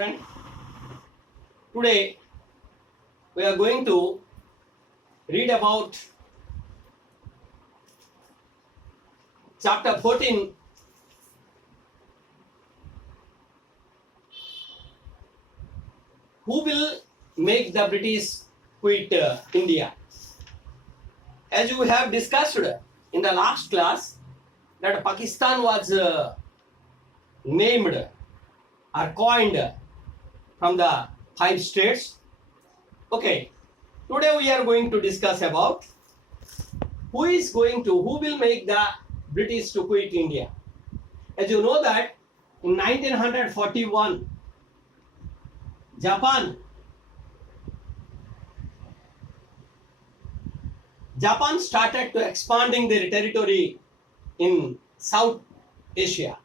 Friend, today we are going to read about chapter 14, who will make the British quit India. As we have discussed in the last class, that Pakistan was named or coined from the 5 states. Okay, today we are going to discuss about who will make the British to quit India. As you know that in 1941, Japan started to expanding their territory in Southeast Asia.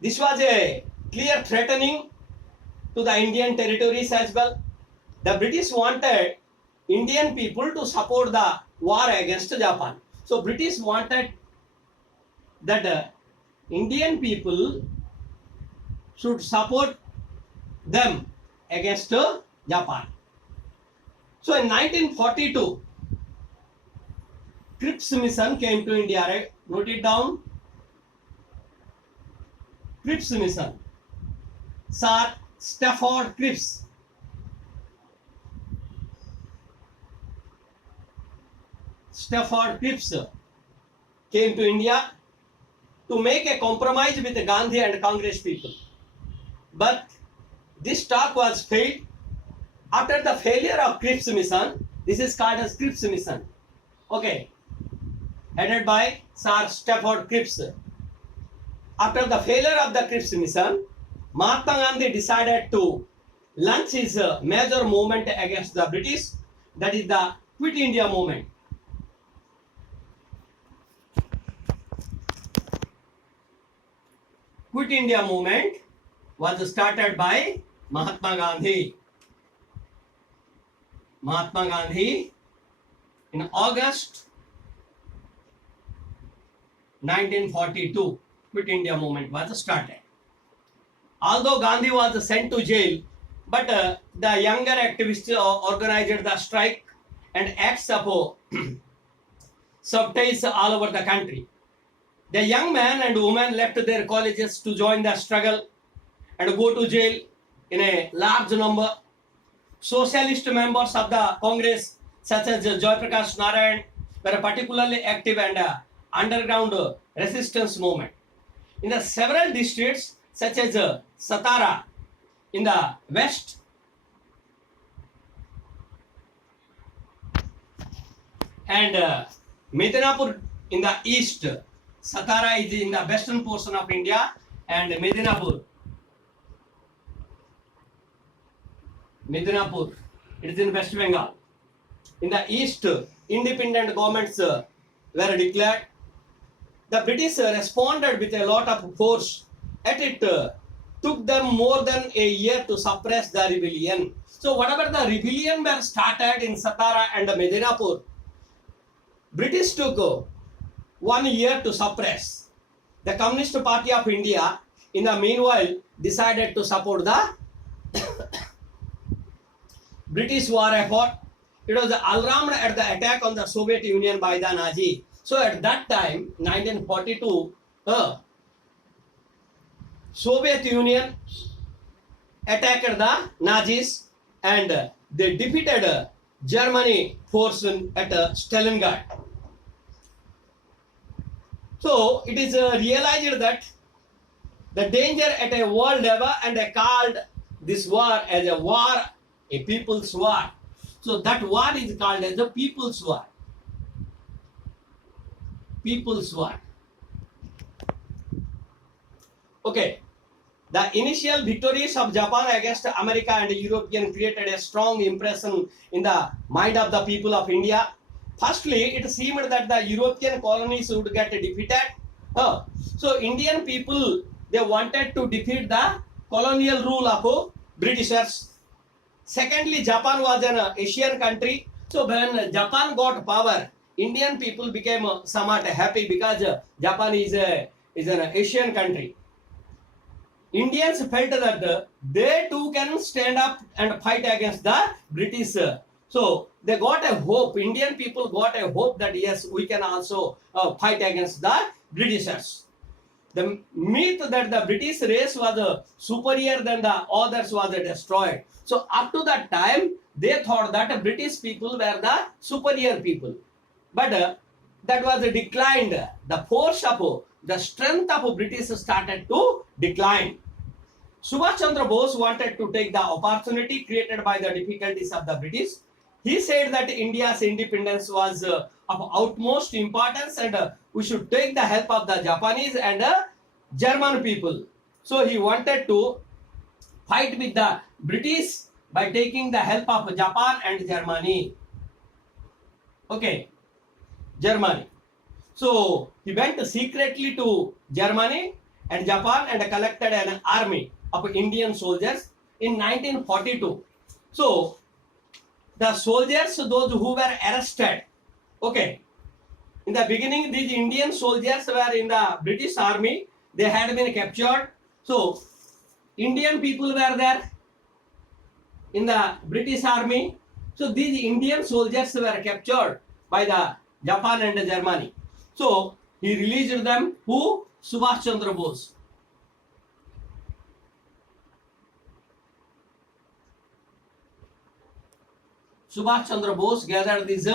This was a clear threatening to the Indian territories as well. The British wanted Indian people to support the war against Japan. So British wanted that Indian people should support them against Japan. So in 1942, Cripps mission came to India. Right? Note it down. Cripps mission. Sir Stafford Cripps. Stafford Cripps came to India to make a compromise with Gandhi and Congress people. But this talk was failed. After the failure of Cripps mission, this is called as Cripps mission. Okay, headed by Sir Stafford Cripps. After the failure of the Cripps mission, Mahatma Gandhi decided to launch his major movement against the British, that is the Quit India movement. Quit India movement was started by Mahatma Gandhi. Mahatma Gandhi in August 1942, Quit India movement was started. Although Gandhi was sent to jail, but the younger activists organized the strike and acts of sabotage all over the country. The young men and women left their colleges to join the struggle and go to jail in a large number. Socialist members of the Congress, such as Jayaprakash Narayan, were particularly active and underground resistance movement. In the several districts, such as Satara in the west, and Medinapur in the east. Satara is in the western portion of India, and Medinapur, it is in West Bengal. In the east, independent governments were declared. The British responded with a lot of force, and it took them more than a year to suppress the rebellion. So whatever the rebellion were started in Satara and Medinapur, British took 1 year to suppress. The Communist Party of India, in the meanwhile, decided to support the British war effort. It was alarmed at the attack on the Soviet Union by the Nazi. So at that time, 1942, Soviet Union attacked the Nazis and they defeated Germany force at Stalingrad. So it is realized that the danger at a world level, and they called this war as a war, a people's war. So that war is called as a people's war. People's war. Okay. The initial victories of Japan against America and European created a strong impression in the mind of the people of India. Firstly, it seemed that the European colonies would get defeated. So Indian people, they wanted to defeat the colonial rule of Britishers. Secondly, Japan was an Asian country. So when Japan got power, Indian people became somewhat happy because Japan is an Asian country. Indians felt that they too can stand up and fight against the British. So they got a hope. Indian people got a hope that yes, we can also fight against the Britishers. The myth that the British race was superior than the others was destroyed. So up to that time, they thought that British people were the superior people. But that was declined. The force of the strength of British started to decline. Subhash Chandra Bose wanted to take the opportunity created by the difficulties of the British. He said that India's independence was of utmost importance and we should take the help of the Japanese and German people. So he wanted to fight with the British by taking the help of Japan and Germany. Okay, Germany. So he went secretly to Germany and Japan and collected an army of Indian soldiers in 1942. So the soldiers, those who were arrested, okay, in the beginning these Indian soldiers were in the British army, they had been captured. So Indian people were there in the British army. So these Indian soldiers were captured by the Japan and Germany. So he released them. Who? Subhash Chandra Bose. Subhash Chandra Bose gathered these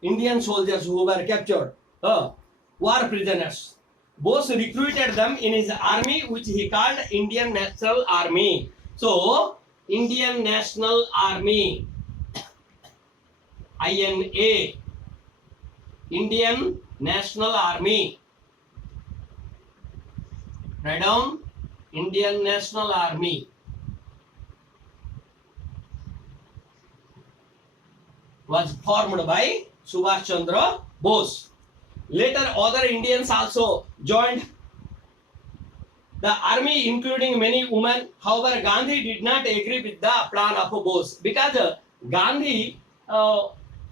Indian soldiers who were captured, war prisoners. Bose recruited them in his army, which he called Indian National Army. So, Indian National Army, INA, Indian National Army. Write down, Indian National Army was formed by Subhash Chandra Bose. Later, other Indians also joined the army, including many women. However, Gandhi did not agree with the plan of Bose because Gandhi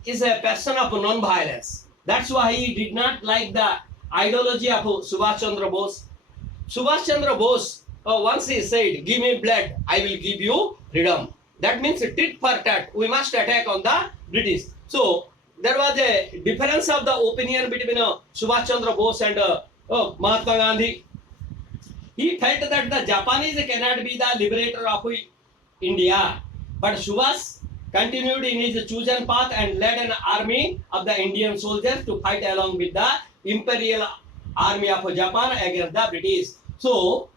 is a person of non-violence. That's why he did not like the ideology of Subhash Chandra Bose. Subhash Chandra Bose once he said, "Give me blood, I will give you freedom." That means tit for tat. We must attack on the British. So there was a difference of the opinion between Subhash Chandra Bose and Mahatma Gandhi. He felt that the Japanese cannot be the liberator of India, but Subhash continued in his chosen path and led an army of the Indian soldiers to fight along with the Imperial Army of Japan against the British. So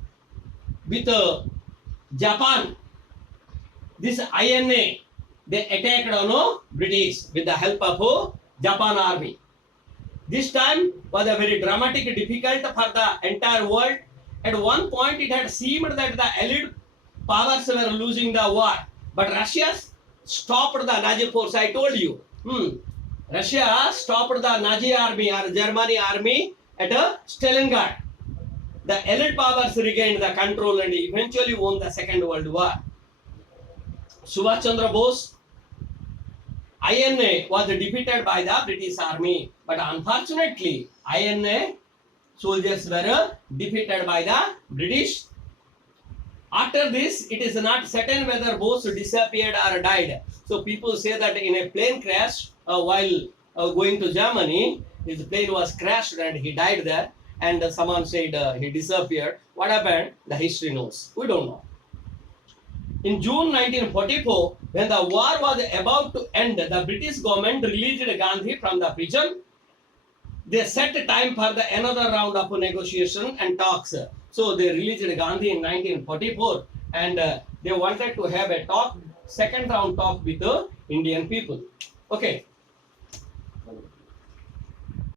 with Japan, this INA, they attacked on British with the help of Japan army. This time was a very dramatic, difficult for the entire world. At one point, it had seemed that the Allied powers were losing the war, but Russia stopped the Nazi force. I told you, Russia stopped the Nazi army or Germany army at Stalingrad. The Allied powers regained the control and eventually won the Second World War. Subhash Chandra Bose, INA was defeated by the British army, but unfortunately, INA soldiers were defeated by the British. After this, it is not certain whether Bose disappeared or died. So people say that in a plane crash while going to Germany, his plane was crashed and he died there. And someone said he disappeared. What happened? The history knows. We don't know. In June 1944, when the war was about to end, the British government released Gandhi from the prison. They set time for another round of negotiation and talks. So they released Gandhi in 1944 and they wanted to have a talk, second round talk with the Indian people. Okay.